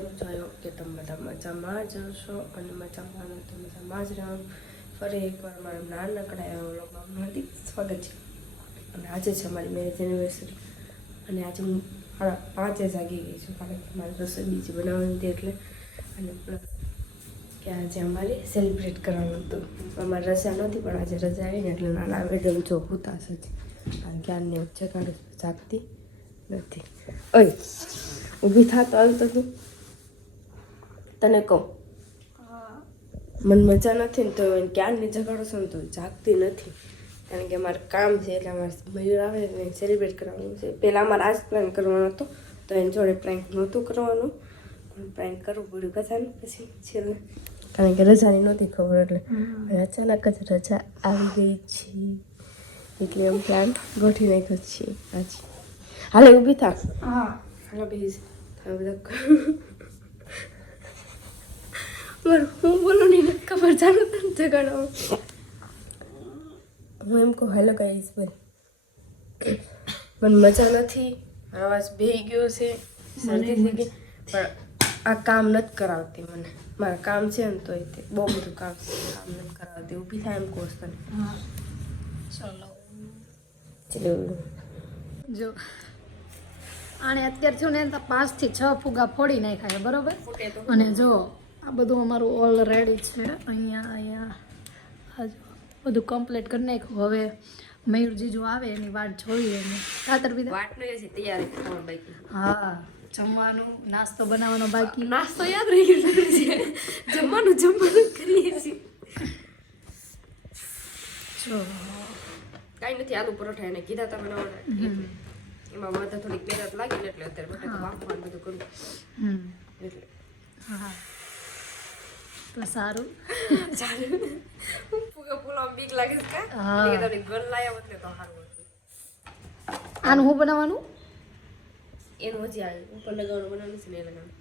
કેમ છો કે તમે બધા મજામાં જ હશો અને મજામાં તો મજામાં જ રહેવાનું. ફરી એકવાર મારા નાનકડા એવા વ્લોગમાં હાર્દિક સ્વાગત છે. અને આજે છે અમારી મેરેજ એનિવર્સરી અને આજે હું 5 જાગી ગઈ છું કારણ કે મારી રસોઈ બીજી બનાવવાની હતી એટલે. અને પ્લસ કે આજે અમારે સેલિબ્રેટ કરવાનું હતું. અમારી રજા નહોતી પણ આજે રજા આવીને એટલે નાના મેડમ જો હુતાશ જ કારણ કે આને જગાડું જાગતી નથી. ઓય ઊભી થતો આવતો તું તને કહું મને મજા નથી ને તો ક્યારની જગાડો છો ને તો જાગતી નથી કારણ કે અમારે કામ છે એટલે અમારે મયુર આવે ને સેલિબ્રેટ કરવાનું છે. પહેલાં અમારે આજ પ્લાન કરવાનો હતો તો એની જોડે પ્રેન્ક નહોતું કરવાનું પણ પ્રેન્ક કરવું પડ્યું બધાને પછી છેલ્લે કારણ કે રજાની નહોતી ખબર એટલે અચાનક જ રજા આવી ગઈ છે એટલે એમ પ્લાન ગોઠવી નાખ્યો છીએ આજે. હાલે ઊભી થા. હા હાલો બેસ હું બોલું નહીં ખબર જાણું તને જગાડો. હું એમ કહું હેલો ગાઈસ ભાઈ મને મજા નથી આવાજ બેહી ગયો છે શરદી થઈ ગઈ પણ આ કામ નથી કરાવતી મને. મારા કામ છે ને તો તે બહુ બધું કામ છે કામ નથી કરાવતી. ઊભી થાય એમ કહું તને. ચલો જો આને અત્યારે છું ને 5 થી 6 ફુગા ફોડી નાખ્યા બરોબર. અને જો આ બધું અમારું ઓલરેડી છે અહીંયા આ બધું કમ્પ્લીટ કરી નાખ્યું. હવે મયુર જીજુ આવે એની વાટ જોઈએ એને ખાતર બીજા વાટ નહીં છે તૈયારી થવા બાકી. હા જમવાનું નાસ્તો બનાવવાનો બાકી. નાસ્તો યાદ રહી ગયો છે જમવાનું કરીએ છીએ. જો કાંઈ નથી આલુ પરોઠા એને કીધા હતા બનાવવાના એમાં બધા થોડીક મહેનત લાગી ને એટલે અત્યારે બટાકા વાફવાનું બધું કરું એટલે હા તો સારું ચાલે. ફૂલા બીક લાગે છે કા હા. એટલે થોડી ગલ લાયા એટલે તો સારું હતું. આનું શું બનાવવાનું એનું હજી આવે ઉપર લગાવવાનું બનાવવાનું છે ને એ લગાવવાનું.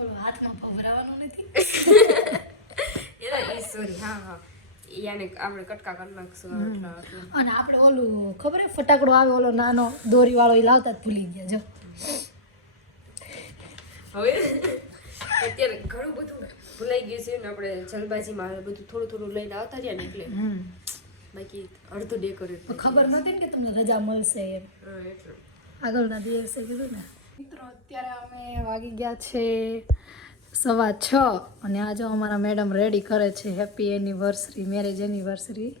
ઓલો હાથમાં ભભરાવાનું નથી એના સોરી હા હા યાને આપણે કટકા કરી નાખશું આટલા. અને આપણે ઓલું ખબર હે ફટાકડો આવે ઓલો નાનો દોરી વાળો એ લાવતા જ ભૂલી ગયા જો. હવે અત્યારે ઘણું બધું ભૂલાઈ ગયું છે ને આપણે જલબાજીમાં બધું થોડું થોડું લઈને આવતા રહ્યા ને એટલે બાકી અડધું ડેકોરેટ ખબર નહોતી ને કે તમને રજા મળશે એમ એટલે આગળના દિવસે કીધું ને. મિત્રો અત્યારે અમે વાગી ગયા છે 6:15 અને આજે અમારા મેડમ રેડી કરે છે હેપી એનિવર્સરી મેરેજ એનિવર્સરી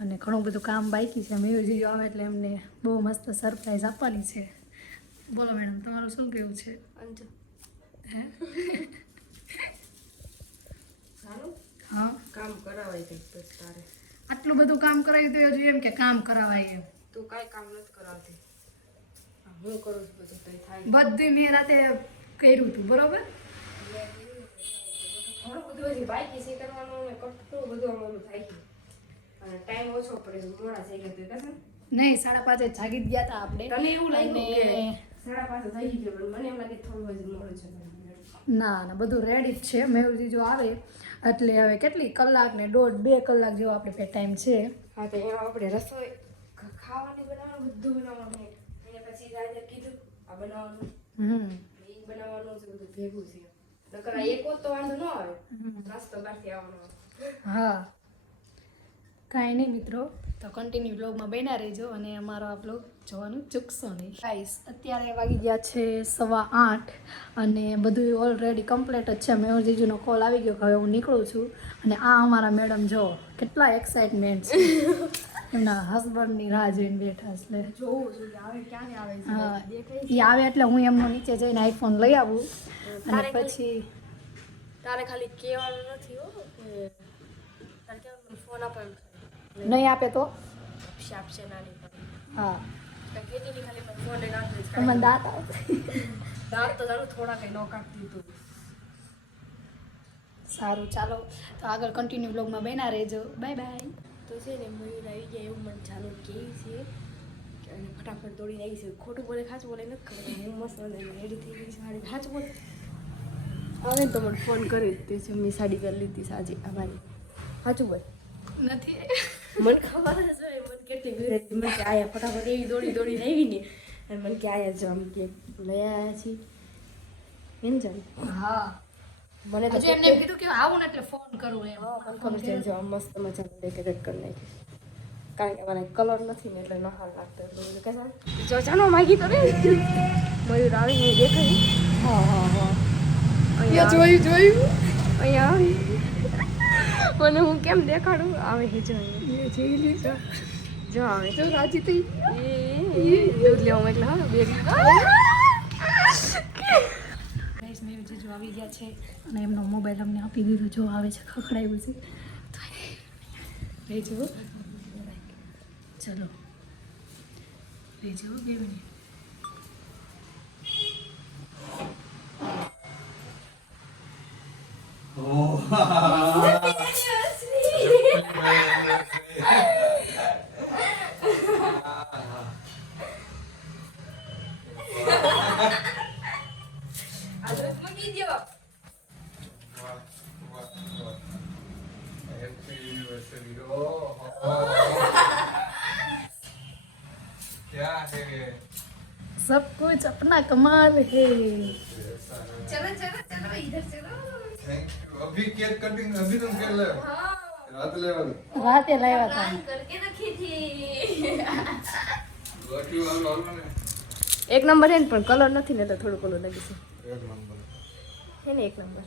અને ઘણું બધું કામ બાકી છે. મેયુજી આવે એટલે એમને બહુ મસ્ત સરપ્રાઈઝ આપવાની છે. બોલો મેડમ તમારું શું કહેવું છે? અંજો હે સારું હા કામ કરાવાય કંઈક તો તારે. આટલું બધું કામ કરાવી દો જોઈએ એમ કે કામ કરાવાય એમ. તું કાંઈ કામ નથી કરાવતી હું કરું છું બધું કંઈ થાય બધી મેં રાતે કર્યું હતું બરોબર. ઘણું બધું હજી બાકી છે કરવાનું ને કેટલું બધું અમારું થાય છે અને ટાઈમ ઓછો પડે છે મોડા થઈ ગયા તો કહેશે નહીં 5:30 જાગી જ ગયા હતા આપણે. તને એવું લાગ્યું કે અને 5:30 થઈ ગયું પણ મને એમ લાગે થોડું હજી મોડું છે. ના ના બધું રેડી જ છે. મેયુજી જો આવે એટલે હવે કેટલી કલાક ને 1.5-2 કલાક જેવો આપણે પાસે ટાઈમ છે. હા તો એમાં આપણે રસોઈ ખાવાની બનાવવાનું બધું બનાવવાનું અને પછી રાજા કીધું આ બનાવવાનું એ બનાવવાનું છે બધું ભેગું છે નકર આ એક તો વાંધો ન આવે નાસ્તો બહારથી આવવાનો. હા કાંઈ નહીં મિત્રો તો કન્ટિન્યુ બ્લોગમાં બન્યા રહેજો અને અમારો આ બ્લોગ જોવાનું ચૂકશો નહીં. ગાઈસ અત્યારે વાગી ગયા છે 8:15 અને બધું ઓલરેડી કમ્પ્લીટ જ છે. મેયુર જીજુનો કોલ આવી ગયો કે હવે હું નીકળું છું અને આ અમારા મેડમ જો કેટલા એક્સાઇટમેન્ટ છે એમના હસબન્ડની રાહ જોઈને બેઠા છે. જોવું જોઈએ આવે ક્યાં આવે છે હા દેખાય એ આવે એટલે હું એમનો નીચે જઈને આઈફોન લઈ આવું અને પછી તારે ખાલી કહેવાનું નથી હો કે તારે કહેવાનું ફોન આપવાનું નહીં આપે તો આપશે નાની હા ખેતીની ખાલી ફોન લઈને આપી દઈશ. મને દાંત આવે દાંત તો જાણું થોડા કંઈ ન કાઢતી તું. સારું ચાલો તો આગળ કન્ટિન્યુ બ્લોગમાં બન્યા રહેજો. Bye bye. તો છે ને મયુર આવી ગયા એવું મને જાણું કહે છે કે અને ફટાફટ દોડીને આવી છે. ખોટું બોલે ખાચું બોલે નથી ખબર હું મસ્ત રેડી થઈ ગઈ છે મારી ખાચું બોલે આવે ને તો મને ફોન કરી તે છે મેં સાડી પહેરી લીધી છે આજે અમારી સાચું બોલ નથી મને ખબર જ હોય મને કેટલી ભીડ હતી. મને કે આયા ફટાફટ એવી દોડીને આવી ને અને મને કે આયા જો આમ કે લઈ આવ્યા છીએ એમ જાણ હા મને તો હજુ એમને એમ કીધું કે આવું ને એટલે ફોન કરું એમ ખબર છે જો આ મસ્ત મજાનું ડેકોરેટ કરી નાખી કારણ કે મને કલર નથી ને એટલે ન હાલ લાગતો એટલે કે જો જાણો માગી તો રે મયુર આવી ને દેખાય હા હા હા અહીંયા જોયું અહીંયા મને હું કેમ દેખાડું આવે છે જો એ જોઈ લીધા જો આવે જો રાજી થઈ દૂધ લેવા મોકલા હા બે ગાઈસ મેં જીજુ આવી ગયા છે અને એમનો મોબાઈલ અમને આપી દીધો જો આવે છે ખખડાવ્યું છે તો લેજો ચલો લેજો 2 મિનિટ सब कुछ अपना कमाल है चलो चलो चलो इधर चलो थैंक यू अभी केक कटिंग अभी तुम कर ले रात लेवल रात लाया था करके रखी थी लकी वाला ने એક નંબર હે ને પણ કલર નથી ને તો થોડું કલર લાગી છે एक नंबर હે ને એક નંબર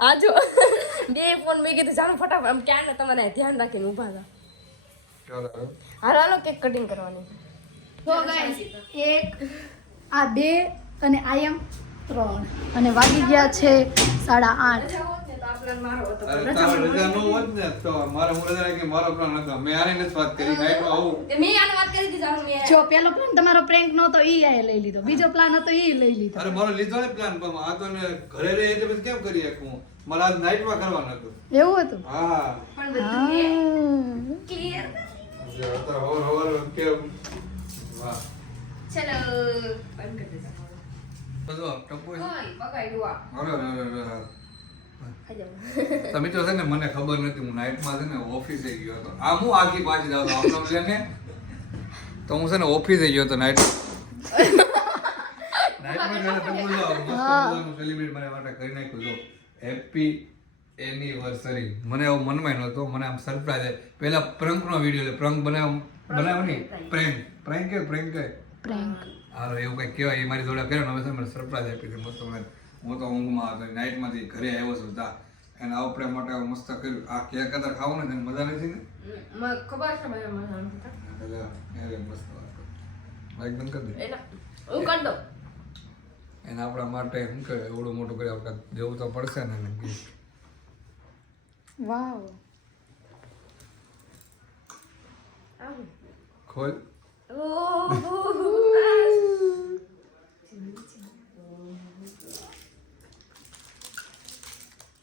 આ જો બે ફોન મેં કીધું જાણો ફટાફટ આમ ક્યાં ને તમારે ધ્યાન રાખીને ઊભા હતા क्या रहा હાલો કેક કટિંગ કરવાની છે તો ગાઈસ એક આ 2 અને આઈ એમ 3 અને વાગી ગયા છે 8:30 अरे तारा रजा नो होत ने तो मारा હું રજા કે મારો પ્લાન હતો મેં આની નથી વાત કરી નાઈટ માં આવું મેં આને વાત કરી હતી જાણો મેં જો પેલો પ્લાન તમારો પ્રેન્ક નહોતો ઈ આએ લઈ લીધો બીજો પ્લાન હતો ઈ લઈ લીધો અરે મારો લીધો ને પ્લાન પણ આ તો ને ઘરે રહે એટલે પછી કેમ કરી શકું મારા આજ નાઈટ માં કરવાનું હતું એવું હતું હા પણ બધું ક્લિયર જે અત્યારે હોર કે વાહ ચલો બંધ કરી દેજો બધો ટપુ ઓય બગાડ્યું આ અરે અરે ખાઈ જાવ તો મિત્રો છે ને મને ખબર નથી હું નાઈટમાં છે ને ઓફિસે ગયો હતો આ હું આખી પાછી જાવ આમ લે ને તો હું છે ને ઓફિસે ગયો હતો નાઈટમાં ગયો તો બોલો મસ્ત મજાનું સેલિબ્રેટ મારા માટે કરી નાખ્યું જો હેપી એનિવર્સરી મને એવું મનમાં નહોતો મને આમ સરપ્રાઈઝ પહેલા પ્રેન્કનો વિડીયો લે પ્રેન્ક બનાવ્યો નહીં પ્રેન્ક કે પ્રેન્ક હાલો એવું કંઈક કહેવાય એ મારી જોડે કર્યો ને હવે છે મને સરપ્રાઈઝ આપી હતી મસ્ત મને હું તો ઊંઘમાં હતો નાઇટમાંથી ઘરે આવ્યો છું તા એને આપણે માટે મસ્ત કર્યું આ કેક કદાચ ખાવું ને તને મજા નથી ને ખબર છે મને મજા એટલે એ મસ્ત વાત માઇક બંધ કરી દે એના હું કર દઉં એને આપણા માટે શું કહે એવડું મોટું કરી આપણે દેવું તો પડશે ને એને gift. વાવ આવું ખોલ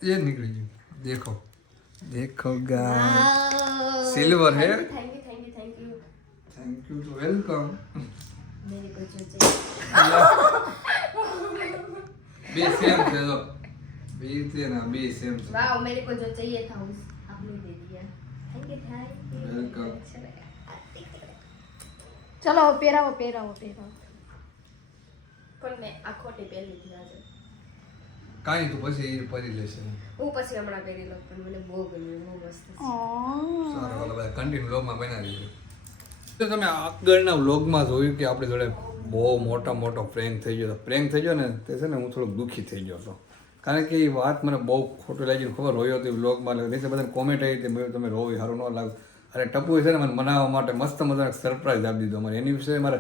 ये निकली जी देखो देखो गाइस सिल्वर है thank you thank you to welcome मेरे को जो बी सेम છે જો બી છે ના બી સેમ છે वाह मेरे को जो चाहिए था उस आपने दे दिया थैंक यू વેલકમ ચલો પહેરાવો પણ મેં આ ખોટી પહેરી લીધી આજે કાઈ તું પછી પરી લેશે હું પછી હમણાં પહેરી લઉં પણ મને બહુ ગમ્યું બહુ મસ્ત છે સારું વાલા ભાઈ કન્ટિન્યુ વ્લોગમાં બનાવી દીધું તો તમે આગળના વ્લોગમાં જોયું કે આપણી જોડે બહુ મોટો પ્રેન્ક થઈ ગયો પ્રેન્ક થઈ ગયો ને તે છે ને હું થોડોક દુઃખી થઈ ગયો હતો કારણ કે એ વાત મને બહુ ખોટું લાગી ખબર રોયો હતી વ્લોગમાં નીચે બધાને કોમેન્ટ આવી હતી તમે રોવી સારું ન લાગે અરે ટપુ છે ને મને મનાવવા માટે મસ્ત મજાનો સરપ્રાઈઝ આપી દીધો મારે એની વિશે મારે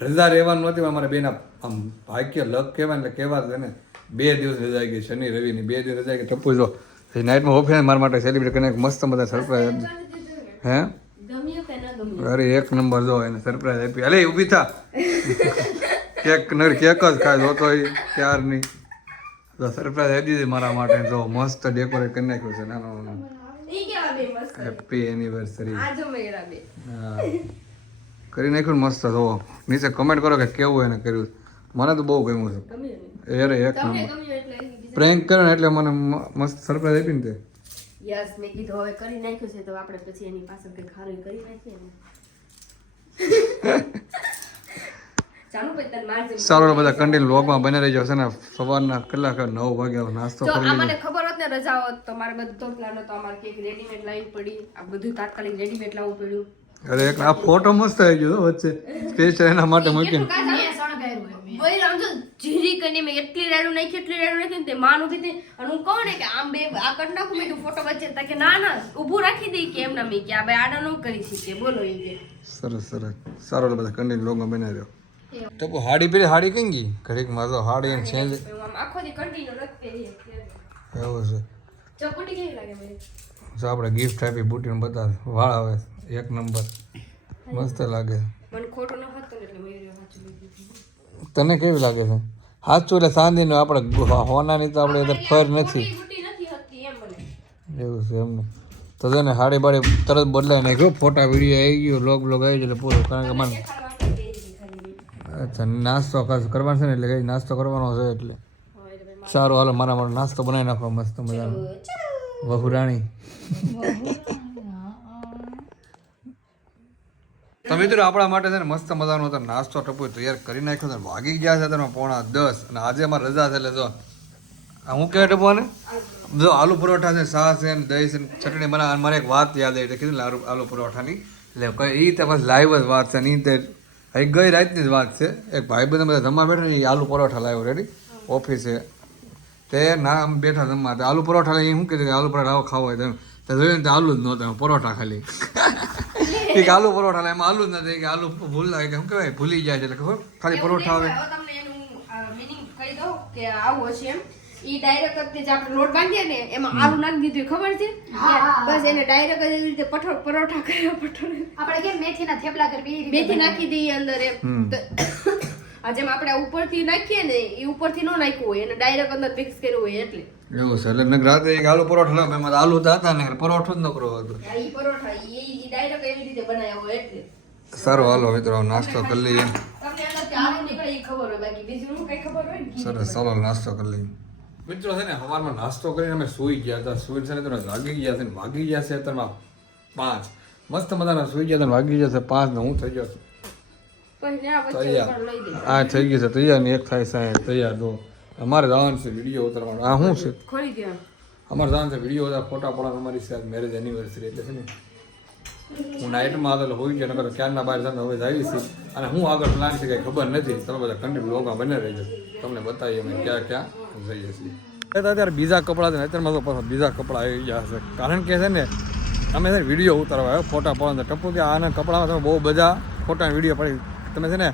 રજા રહેવાનું નહોતી મારા બેના આમ ભાગ્ય લક કહેવાય એટલે કહેવા છે ને 2 દિવસ રજા આવી ગઈ શનિ રવિની 2 દિવસ રજા આવી ગઈ ટપુ જો નાઇટમાં ઓફિસ મારા માટે સેલિબ્રેટ કરીને મસ્ત મજા સરપ્રાઈઝ હે ગમ્યું કે ન ગમ્યું અરે એક નંબર જો એને સરપ્રાઈઝ આપી અલે ઊભી થા કેક જ ખાય જોતો એ ત્યારની તો સરપ્રાઈઝ આપી દીધી મારા માટે જો મસ્ત ડેકોરેટ કરી નાખ્યું છે નાનો ઈ કેવા બે મસ્ત હેપી એનિવર્સરી આ જો મેરા બે હા કરી નાખ્યું ને મસ્ત જો નીચે કમેન્ટ કરો કે કેવું એને કર્યું મને તો બહુ ગમ્યું છે ગમ્યું અરે એક તમને નંબર ગમ્યું એટલે બીજા પ્રેન્ક કર્યો ને એટલે મને મસ્ત સરપ્રાઈઝ આપી ને તે યસ મેં કીધું હવે કરી નાખ્યું છે તો આપણે પછી એની પાછળ કંઈક ખારું કરી નાખીએ ને ચાલુ પછી તને મારજે. સારું બધા કન્ટિન્યુ વ્લોગમાં બને રહેજો છે ને સવારના કલાક 9 વાગે નાસ્તો જો કરી આ મને લેજો. ખબર હોત ને રજા હોત તો મારે બધો પ્લાન હતો. અમારે કેક રેડીમેડ લાવવી પડી, આ બધું તાત્કાલિક રેડીમેડ લાવવું પડ્યું. અરે એક આ ફોટો મસ્ત આવી ગયો વચ્ચે સ્પેશિયલ એના માટે મૂકીને. ભાઈ સમજો જીરી કરીને મેં એટલી રેડું નાખી ને તે માન ઊભી થઈ અને હું કહું ને કે આમ બે આ કટ નાખું મેં ફોટો વચ્ચે તા કે ના ઊભું રાખી દઈ કે એમ ના મેં કે આ બે આડા ન કરી શકીએ બોલો એ કે સરસ સારું બધા કન્ટિન્યુ વ્લોગમાં બને રહ્યો. તો હાડી પેલી હાડી કઈ ગઈ ઘડીક માં તો હાડી એને ચેન્જ હું આમ આખો દી કન્ટિન્યુ નથી પહેરી એવું છે. ચપટી કેવી લાગે મને? જો આપણે ગિફ્ટ આપી બુટીને બતા વાળ આવે એક નંબર મસ્ત લાગે. મને ખોટું ન હતું એટલે મેં સાચું લીધું. તને કેવી લાગે છે? સાચું એટલે સાંજનો આપણે હોનાની તો આપણે ફર નથી બુટી નથી હતી એમ મને. એવું છે એમને તો તને હાડી બાડી તરત બદલાય નાખ્યો ફોટા વિડીયો આવી ગયો લોગ આવી જાય એટલે પૂરો. કારણ કે મને અચ્છા નાસ્તો ખાસ કરવાનો છે ને એટલે કઈ નાસ્તો કરવાનો છે એટલે સારું હાલો મારા માટે નાસ્તો બનાવી નાખો મસ્ત મજાનો વહુરાણી. તો મિત્રો આપણા માટે છે ને મસ્ત મજાનો તો નાસ્તો ટપુ તૈયાર કરી નાખ્યો છે. વાગી ગયા છે તમે 9:45 અને આજે અમારે રજા છે એટલે જો હું કહેવાય ટપુ ને જો આલુ પરોઠા છે છાશ છે દહીં છે ચટણી બનાવવા. મારે એક વાત યાદ આવી કીધું ને આલુ પરોઠાની એટલે એ તો બસ લાઈવ જ વાત છે ને એ ગઈ રાતની જ વાત છે. એક ભાઈ બધા જમવા બેઠા ને એ આલુ પરોઠા લાવ્યો રેડી ઓફિસે તે ના આમ બેઠા જમવા આલુ પરોઠા લઈ શું કીધું કે આલુ પરોઠા આવો ખાવો હોય તો જોયું ને આલુ જ નહોતા પરોઠા ખાલી એક આલુ પરોઠા લાવે એમાં આલુ જ નથી કે આલુ ભૂલા કે શું કહેવાય ભૂલી જાય છે એટલે ખબર ખાલી પરોઠા આવે. હવે તમને એનું મીનિંગ કહી દઉં કે આવું હશે એમ. ઈ ડાયરેક્ટ જે આપણે લોટ બાંધીએ ને એમાં આલુ નાખી દીધું ખબર છે બસ એને ડાયરેક્ટ જ રીતે પરોઠા કર્યા આપણે કેમ મેથીના થેપલા કરવી મેથી નાખી દઈએ અંદર એમ આ જેમ આપણે ઉપરથી નાખીએ ને એ ઉપરથી ન નાખ્યું હોય એને ડાયરેક્ટ અંદર મિક્સ કર્યું હોય એટલે એવું છે એટલે મેં રાતે એક આલુ પરોઠા લાવ એમાં આલુ તો હતા ને પરોઠો જ ન કરવો હતો. ઈ પરોઠા ઈ ડાયરેક્ટ એવી રીતે બનાવ્યા હોય એટલે સારું હાલો મિત્રો નાસ્તો કરી લઈએ. તમને અંદરથી આલુ નીકળે ઈ ખબર હોય બાકી બીજું કઈ ખબર હોય ને સરસ ચાલો નાસ્તો કરી લઈએ. મિત્રો છે ને સવારમાં નાસ્તો કરીને અમે સૂઈ ગયા હતા. સૂઈ છે ને તો વાગી ગયા છે ને વાગી ગયા છે અત્યારમાં 5 મસ્ત મજાના સૂઈ ગયા હતા વાગી ગયા છે 5 ને હું થઈ ગયો છું પછી આ વચ્ચે તૈયાર. ઉપર લઈ દે આ થઈ ગયું છે તૈયાર ને એક થાય છે તૈયાર દો અમારે જવાનું છે વિડીયો ઉતારવાનો. આ શું છે ખોલી દે અમારે જવાનું છે વિડીયો ઉતાર ફોટા પડવાનું અમારી સાથે મેરેજ એનિવર્સરી એટલે છે ને હું નાઇટમાં હતો હોઈ ગયો નકર ક્યારના બહાર જતો હવે આવી છે અને હું આગળ પ્લાન છે કંઈ ખબર નથી. તમે બધા કન્ટિન્યુ વ્લોગમાં બને રહેજો તમને બતાવીએ અમે ક્યાં જઈએ છીએ. અત્યારે બીજા કપડાં છે ને અત્યારમાં તો પાછા બીજા કપડાં આવી ગયા છે કારણ કે છે ને અમે છે ને વિડીયો ઉતારવા આવ્યો ફોટા પડવાનું ટપુ કે આના કપડામાં તમે બહુ બધા ફોટા વિડીયો પડી તમે છે ને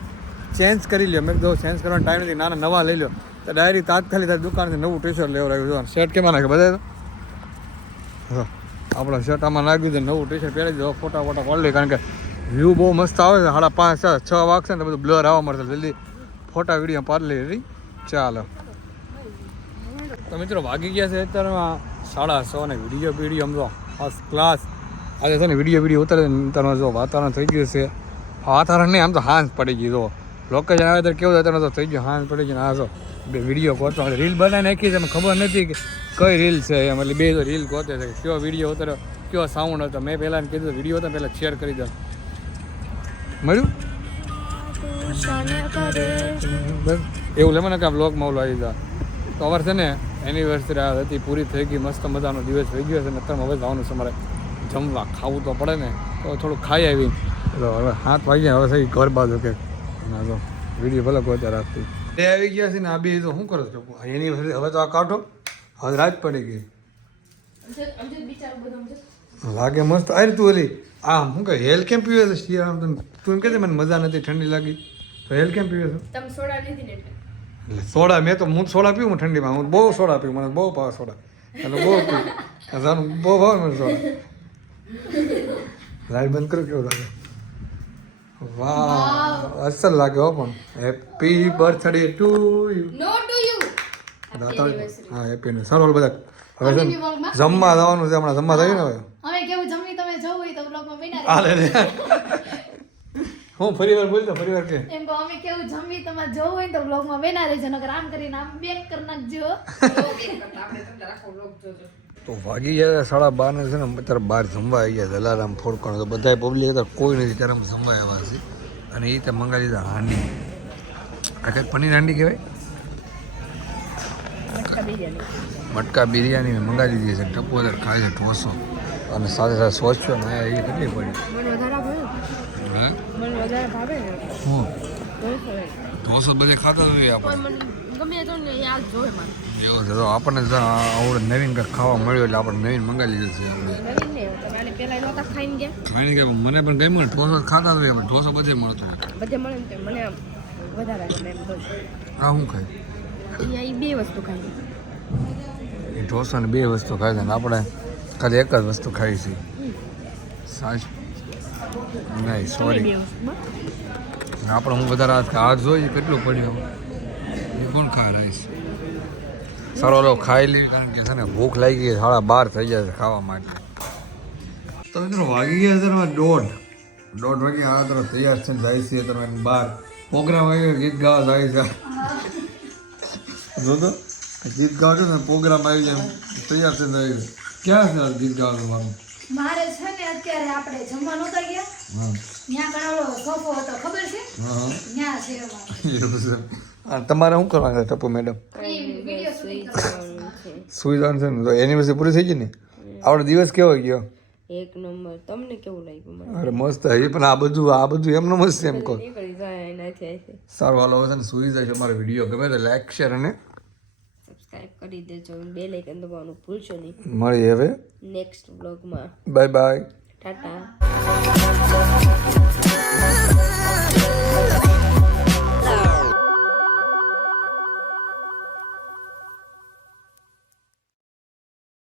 ચેન્જ કરી લો. મેં કીધું ચેન્જ કરવાનો ટાઈમ નથી નાના નવા લઈ લો તો ડાયરેક્ટ તાત્કાલિક દુકાનથી નવું ટી શર્ટ લેવડાવ્યું શર્ટ કેમાં નાખે બધા તો આપણો શર્ટ આમાં નાખ્યું છે નવું ટી શર્ટ પહેરી દો ફોટા પાડી લે કારણ કે વ્યૂ બહુ મસ્ત આવે છે 5:30 6 વાગશે ને બધું બ્લર આવવા મળશે જલ્દી ફોટા વિડીયો પાડી લે ચાલો. તો મિત્રો વાગી ગયા છે અત્યારમાં 6:30 ને વિડીયો સમજો ફર્સ્ટ ક્લાસ આજે છે ને વિડીયો ઉતારે અત્યારમાં જો વાતાવરણ થઈ ગયું છે વાતાવરણ નહીં આમ તો હાંસ પડી ગઈ જો લોકેશન આવે ત્યારે કેવું અત્યારે તો થઈ ગયું હાંસ પડી ગયું આ જો બે વિડીયો ગોતો રીલ બનાવી નાખી છે એમ ખબર નથી કે કઈ રીલ છે એમ એટલે બે રીલ ગોતે છે કયો વિડીયો ઉતાર્યો કયો સાઉન્ડ હતો. મેં પહેલાં કીધું વિડીયો હતો પહેલાં શેર કરી દો મળ્યું બસ એવું લે મને કે આ બ્લોગમાં ઓલું આવી જાય તો અવાર છે ને એનિવર્સરી હતી પૂરી થઈ ગઈ મસ્ત મજાનો દિવસ થઈ ગયો છે ને અત્યારે હવે જવાનું છે મારે જમવા ખાવું તો પડે ને તો થોડું ખાઈ આવી તો હવે 7 વાગ્યા હવે થઈ ઘર બાજુ કે ના તો વિડીયો ભલે ગોતા રાખતી તે આવી ગયા છે ને આ બે તો શું કરો છો એનિવર્સરી હવે તો આ કાઢો હવે રાત પડી ગઈ લાગે મસ્ત આ તું ઓલી આમ શું કહે હેલ કેમ પીવે છે શિયાળામાં તું એમ કહે મને મજા નથી ઠંડી લાગી તો હેલ કેમ પીવે છે તમે સોડા લીધી ને એટલે સોડા મેં તો હું સોડા પીવું ઠંડીમાં હું બહુ સોડા પીવું મને બહુ ભાવે સોડા એટલે બહુ પીવું બહુ ભાવે મને સોડા. લાઈટ બંધ કરો કેવું લાગે વાહ અસલ લાગે હો પણ happy birthday to you no to you હા હેપી ને સારું બધા હવે છે ને જમવા જવાનું છે હમણાં જમવા થયું ને હવે અમે કેવું જમી તમે જવું હોય તો બ્લોગમાં બિના હાલે હું ફરી વાર બોલતો ફરી વાર કે એમ કહો અમે કેવું જમી તમારે જવું હોય તો બ્લોગમાં બેના રહેજો નકર આમ કરીને આમ બેક કરી નાખજો. તો વાગી ગયા 12:30 ને છે ને અત્યારે બહાર જમવા આવી ગયા જલારામ ફોડકોણ તો બધા પબ્લિક અત્યારે કોઈ નથી ત્યારે જમવા આવ્યા છે અને એ રીતે મંગાવી દીધા હાંડી આ કંઈક પનીર હાંડી કહેવાય મટકા બિરયાની મેં મંગાવી દીધી છે ટપુ વધારે ખાય છે ઢોસો અને સાથે સાથે સોચ્યો ને એ કેટલી પડી હા હું ઢોસો બધે ખાતા જોઈએ આપણે એવું છે તો આપણને આવડે નવીન કંઈક ખાવા મળ્યું એટલે આપણે નવીન મંગાવી લીધું છે ખાઈને કે મને પણ ગમ્યું ને ઢોસો ખાતા જોઈએ આપણે ઢોસો બધે મળતો હા શું ખાય બે વસ્તુ ખાઈ એ ઢોસો ને બે વસ્તુ ખાય છે ને આપણે ખાલી એક જ વસ્તુ ખાઈ છે સાચ નહીં સોરી આપણે હું વધારે હાથ જોઈએ કેટલું પડ્યું એ કોણ ખાય રાઈસ સારો લો ખાઈ લેવી કારણ કે છે ને ભૂખ લાગી ગઈ 12:30 થઈ જાય છે ખાવા માટે તો મિત્રો વાગી ગયા છે તમે 1:30 વાગે આ તરફ તૈયાર છે જાય છે તમે બહાર પ્રોગ્રામ આવ્યો ગીત ગાવા જાય છે જો તો ગીત ગાવ છો ને પ્રોગ્રામ આવી જાય તૈયાર છે જાય ક્યાં છે ગીત ગાવા તમારું મારે છે ને અત્યારે આપણે જમવા નહોતા ગયા હા ત્યાં કણાલો સોફો હતો ખબર છે હા ત્યાં છે અમારે એવું છે તમારે શું કરવાનું છે ટપુ મેડમ સુઈ જવાનું છે ને તો એનિવર્સરી પૂરી થઈ ગઈ ને આપણો દિવસ કેવો ગયો એક નંબર તમને કેવું લાગ્યું મને અરે મસ્ત એ પણ આ બધું એમનો મસ્ત છે એમ કહો નીકળી જાય એનાથી સારું હાલો હવે છે ને સુઈ જાય છે અમારો વિડીયો ગમે તો લાઈક શેર અને સબસ્ક્રાઇબ કરી દેજો બેલ આઇકન દબાવવાનું ભૂલશો નહીં મળીએ હવે નેક્સ્ટ વ્લોગમાં બાય બાય ટાટા